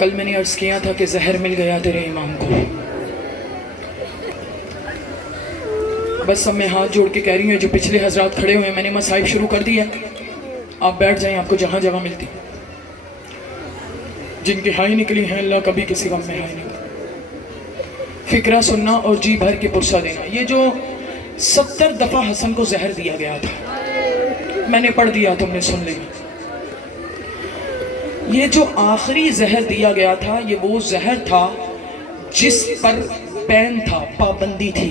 कल मैंने अर्ज़ किया था कि जहर मिल गया तेरे इमाम को। बस अब मैं हाथ जोड़ के कह रही हूँ, जो पिछले हजरात खड़े हुए हैं, मैंने मसाइब शुरू कर दी है, आप बैठ जाएं, आपको जहाँ जगह मिलती। जिनकी हाई निकली हैं अल्लाह कभी किसी गम में हाई निकली। फिक्रा सुनना और जी भर के पुरसा देना। ये जो 70 दफ़ा हसन को जहर दिया गया था, मैंने पढ़ दिया, तुमने सुन लिया। ये जो आखिरी जहर दिया गया था, ये वो जहर था जिस पर बैन था, पाबंदी थी।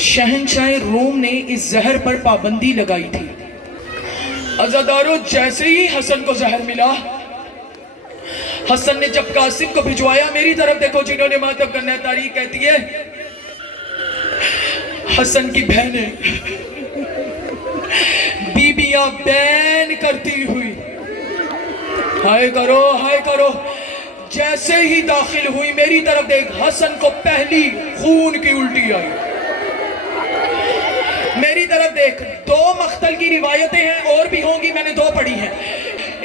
शहंशाह रोम ने इस जहर पर पाबंदी लगाई थी। अज़ादारों, जैसे ही हसन को जहर मिला, हसन ने जब कासिम को भिजवाया, मेरी तरफ देखो जिन्होंने मातम करना है, तारीख कहती है हसन की बहनें, बीबियां बैन करती हुई हाय करो हाय करो, जैसे ही दाखिल हुई, मेरी तरफ देख, हसन को पहली खून की उल्टी आई। मेरी तरफ देख, 2 मख्तल की रिवायतें हैं, और भी होंगी, मैंने 2 पढ़ी हैं।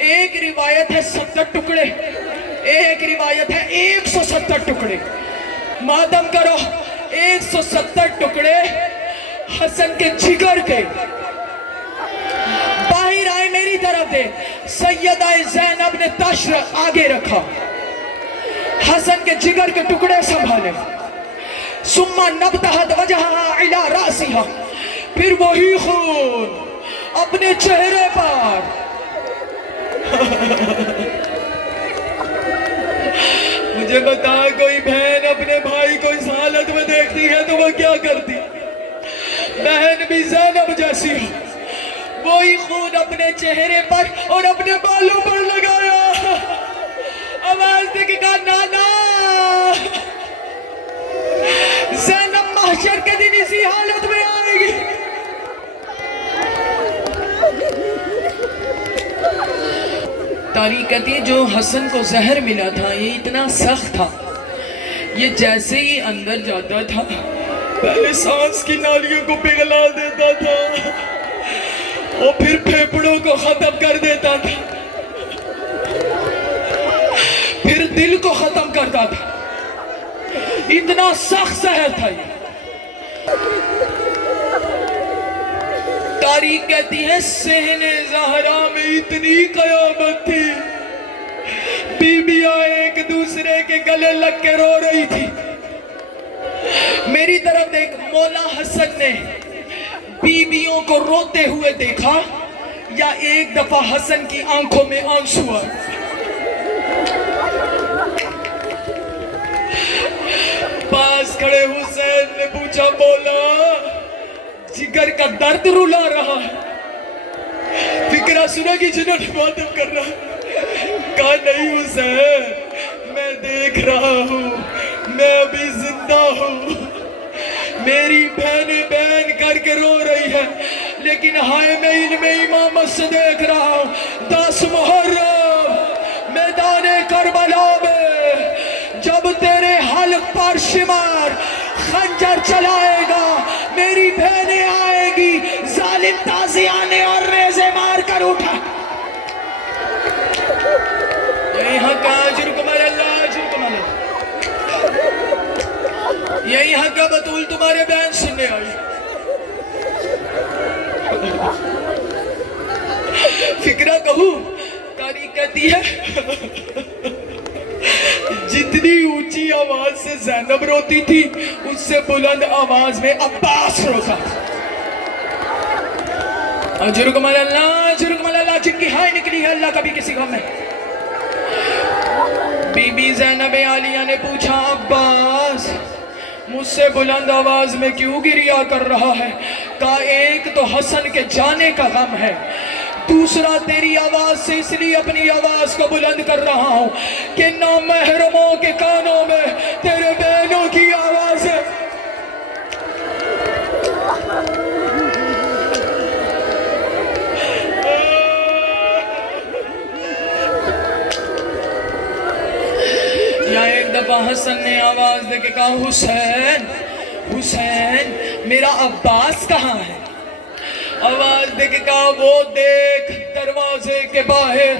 एक रिवायत है 70 टुकड़े, एक रिवायत है 170 टुकड़े। मातम करो, 170 टुकड़े हसन के जिगर के बाहर आए। मेरी तरफ दे, सैयदा ज़ैनब ने तश्र आगे रखा, हसन के जिगर के टुकड़े संभाले। सुम्मा नबतहत वजहा इला रासिहा, फिर वही खून अपने चेहरे पर। मुझे बता, कोई बहन अपने भाई को इस हालत में देखती है तो वह क्या करती? बहन भी ज़ैनब जैसी हो। वही खून अपने चेहरे पर और अपने बालों पर लगाया। आवाज दे के कहा, नाना, ज़ैनब महशर के दिन इसी हालत में आएगी। तारीख कहती है, जो हसन को जहर मिला था, ये इतना सख्त था, ये जैसे ही अंदर जाता था, पहले सांस की नालियों को पिघला देता था और फिर फेफड़ों को खत्म कर देता था, फिर दिल को खत्म करता था। इतना सख्त जहर था ये। तारीख कहती है, सहने ज़हरा में इतनी कयामत थी, बीबियां एक दूसरे के गले लग के रो रही थी। मेरी तरफ देख, मौला हसन ने बीबियों को रोते हुए देखा या एक दफा हसन की आंखों में आंसू आए? पास खड़े हुसैन ने पूछा, मौला, जिगर का दर्द रुला रहा है? फिक्रा सुना कि जिन्होंने मातम कर रहा है। कहा, नहीं हुसैन, मैं देख रहा हूँ, मैं अभी जिंदा हूँ। मेरी बहनें बैन करके रो रही है, लेकिन हाय, मैं इनमें इमामत से देख रहा हूँ। 10 मुहर्रम मैदाने करबला में जब तेरे हल्क पर शिमार खंजर चलाएगा, मेरी बहनें आएगी, जालिम ताज़ियाने और रेज़े मार कर उठा। यही हक यही हक बतूल तुम्हारे बयान सुनने आई। फिक्रा कहूँ, तारीख कहती है, जितनी ऊंची आवाज से ज़ैनब रोती थी, उससे बुलंद आवाज में अब्बास रोता। जुर्गमल अल्लाह, जिनकी हाय निकली है अल्लाह कभी किसी गम में। बीबी ज़ैनब आलिया ने पूछा, अब्बास, मुझसे बुलंद आवाज में क्यों गिरिया कर रहा है? कहा, एक तो हसन के जाने का गम है, दूसरा तेरी आवाज से इसलिए अपनी आवाज को बुलंद कर रहा हूं कि नामहरमों के कानों में तेरे बहनों की आवाज है। या एक दफा हसन ने आवाज दे के कहा, हुसैन, हुसैन, मेरा अब्बास कहाँ है? आवाज दे के कहा, वो देख दरवाजे के बाहर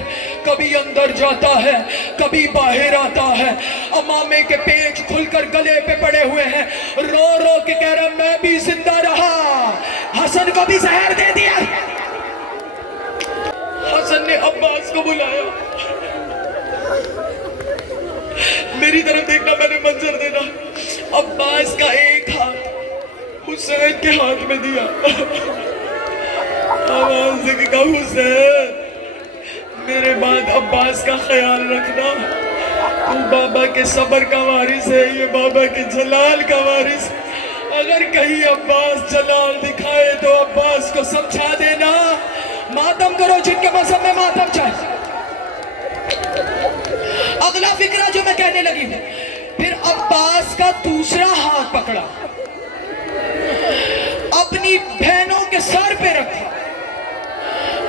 कभी अंदर जाता है कभी बाहर आता है। अमामे के पेच खुलकर गले पे पड़े हुए हैं, रो रो के कह रहा मैं भी जिंदा रहा, हसन को भी जहर दे दिया। हसन ने अब्बास को बुलाया, मेरी तरफ देखना, मैंने मंजर देना। अब्बास का एक हाथ हुसैन के हाथ में दिया, आवाज से कहा हुसैन मेरे बाद अब्बास का ख्याल रखना, तू बाबा के सब्र का वारिस है, ये बाबा के जलाल का वारिस। अगर कहीं अब्बास जलाल दिखाए तो अब्बास को समझा देना, मातम करो जिनके मजहब में मातम चाहे। अगला फिक्रा जो मैं कहने लगी हूं, फिर अब्बास का दूसरा हाथ पकड़ा, अपनी बहनों के सर पे रखा,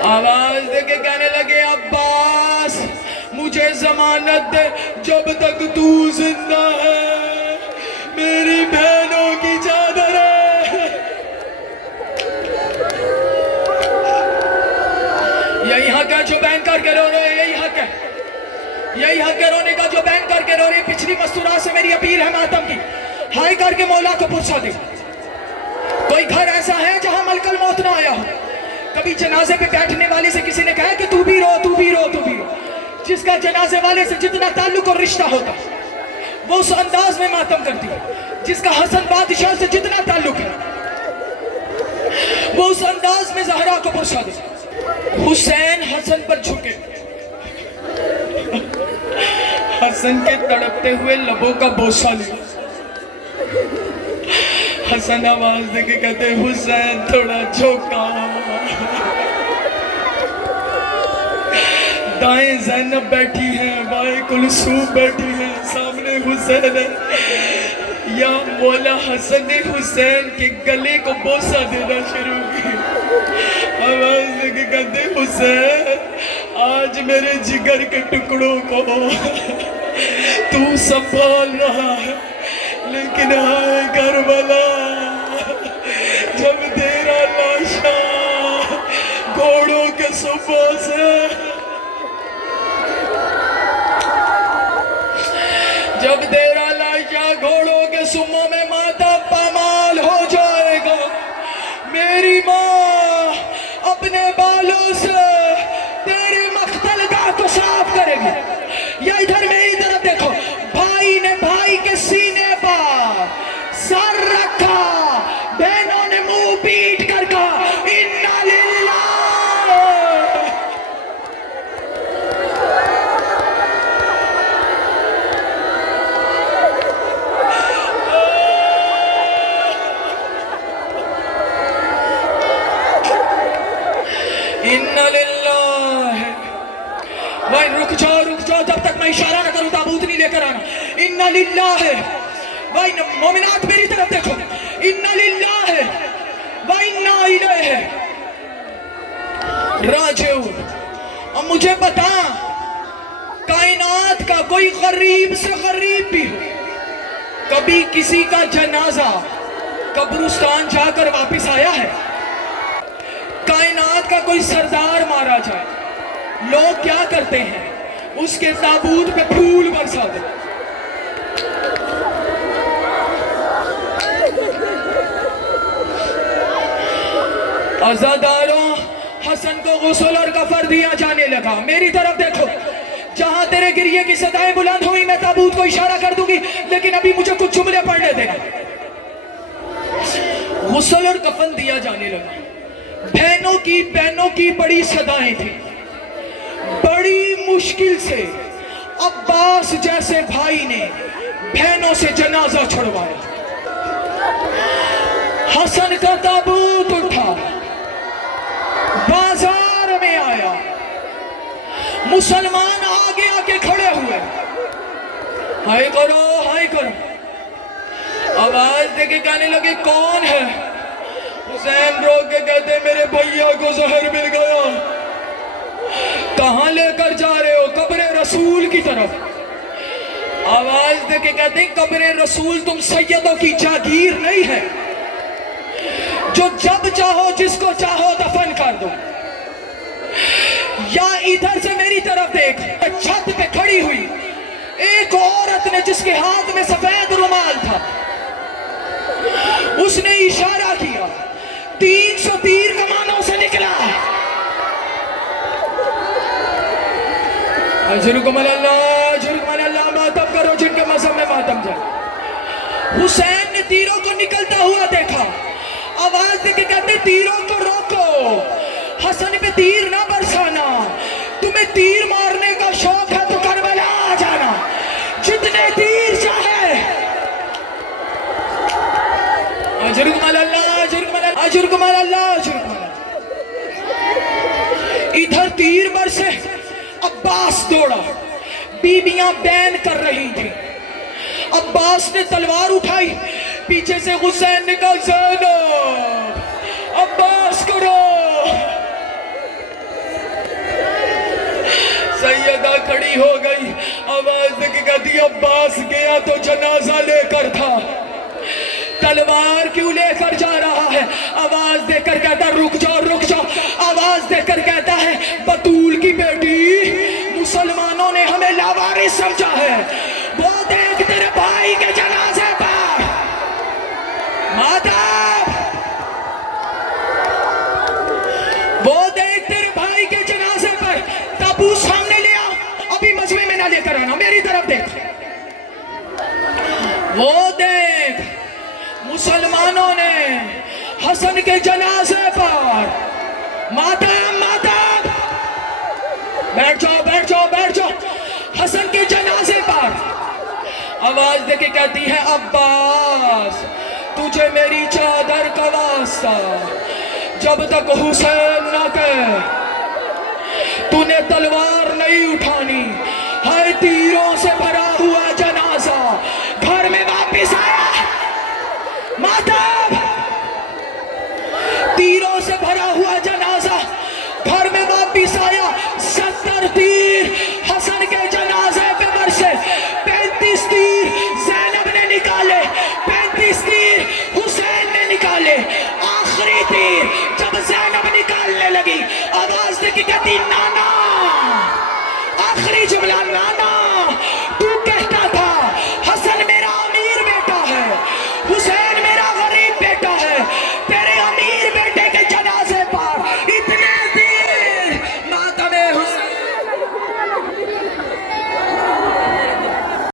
आवाज देके कहने लगे अब्बास मुझे जमानत दे, जब तक तू जिंदा है मेरी बहनों की चादर है। यही हक है जो बैंक करके रो रहे, यही हक है, यही हक है रोने का जो बैंक करके रो रहे। पिछली मस्तूरा से मेरी अपील है मातम की, हाय करके मौला को पुरसा दे। कोई घर ऐसा है जहां मलकल मौत ना आया हो, कभी जनाजे पे बैठने वाले से किसी ने कहा कि तू भी रो तू भी रो तू भी रो, जिसका जनाजे वाले से जितना ताल्लुक और रिश्ता होता वो उस अंदाज में मातम करती है, जिसका हसन बादशाह से जितना ताल्लुक है वो उस अंदाज में जहरा को पुरसा दे। हुसैन हसन पर झुके, हसन के तड़पते हुए लबों का बोसा लिया। हसन आवाज देके कहते हुसैन थोड़ा झोंका। दाएं ज़ैनब बैठी है, बाएं कुलसूम बैठी है, सामने हुसैन है। या मौला हसन ने हुसैन के गले को बोसा देना शुरू किया। आवाज देके कहते हुसैन आज मेरे जिगर के टुकड़ों को तू संभाल रहा है, लेकिन हाय करबला जब तेरा लाशा घोड़ों के सुबह से, जब तेरा लाशा घोड़ों के सुमों में माता पामाल हो जाएगा, मेरी माँ अपने बालों से तेरी मख्तलगाह को साफ करेगी। या इधर मेरी तरफ देखो, भाई ने भाई के सीने पर सर रखा, बहनों ने मुंह पीट कर कहा इन्ना लिल्लाह। इन्ना लिल्लाह। भाई रुक जाओ, जब तक मैं इशारा ना करूं ताबूत नहीं लेकर आना। इन्ना लिल्लाह है भाई, मोमिनात मेरी तरफ देखो, इन्ना लिल्लाह है व इन्ना इलैहि राजिऊन। अब मुझे बता, कायनात का कोई गरीब से गरीब भी हो, कभी किसी का जनाजा कब्रिस्तान जाकर वापस आया है? कायनात का कोई सरदार मारा जाए, लोग क्या करते हैं? उसके ताबूत पे फूल बरसाते। अज़ादारों, हसन को गुस्ल और कफर दिया जाने लगा। मेरी तरफ देखो, जहां तेरे गिरिए की सदाएं बुलंद हुई मैं ताबूत को इशारा कर दूंगी, लेकिन अभी मुझे कुछ जुमले पढ़ने देना। गुस्ल और कफन दिया जाने लगा। बहनों की बड़ी सदाएं थी। बड़ी मुश्किल से अब्बास जैसे भाई ने बहनों से जनाजा छुड़वाया। हसन का ताबूत उठा, बाजार में आया, मुसलमान आगे आके खड़े हुए, हाय करो हाय करो, आवाज देके कहने लगे कौन है? हुसैन रोक के कहते मेरे भैया को जहर मिल गया। कहां लेकर जा रहे हो? कब्र रसूल की तरफ। आवाज देके कहते कब्र रसूल तुम सैयदों की जागीर नहीं है जो जब चाहो जिसको चाहो दफन कर दो। या इधर से मेरी तरफ देख, देख, छत पे खड़ी हुई एक औरत ने जिसके हाथ में सफेद रुमाल था, उसने इशारा किया, 300 तीर कमानों से निकला। अल्लाह, मातम करो जिनके मजहब में मातम जाए। हुसैन ने तीरों को निकलता हुआ देखा, आवाज देके कहते तीरों को रोको, हसन पे तीर ना बरसाना, तुम्हें तीर मारने का शौक है तो करबला आ जाना, जितने तीर चाहे। इधर तीर बरसे, अब्बास दौड़ा, बीबियां बैन कर रही थी। अब्बास ने तलवार उठाई, पीछे से हुसैन ने कहा ज़ैनब, अब्बास करो। सैयदा खड़ी हो गई, आवाज देके कहती अब्बास गया तो जनाजा लेकर था, तलवार क्यों लेकर जा रहा है? आवाज देकर कहता रुक जाओ रुक जाओ। आवाज देकर कहता है बतूल की बेटी, मुसलमानों ने हमें लावारिस समझा है, वो देख तेरे भाई के जनाजे पर माता, वो देख तेरे भाई के जनाजे पर ताबूत सामने ले आओ, अभी मजमे में ना लेकर आना, मेरी तरफ देख। वो देख मुसलमानों ने हसन के जनाजे पर मातम मातम, बैठ जाओ बैठ जाओ बैठ जाओ, हसन के जनाजे पर। आवाज देके कहती है अब्बास, तुझे मेरी चादर का वास्ता, जब तक हुसैन न कहे तूने तलवार नहीं उठानी, है तीरों से भरा हुआ जनाजा घर में वापिस आया। मातम, तीरों से भरा हुआ जनाजा घर में वापिस आया। 70 तीर हसन के जनाजे पे बरसे, 35 तीर ज़ैनब ने निकाले, 35 तीर हुसैन ने निकाले। आखिरी तीर जब ज़ैनब निकालने लगी, आवाज देके कहती नाना, आखिरी जुमला नाना, तू कहता था हसन मेरा अमीर बेटा है, हुसैन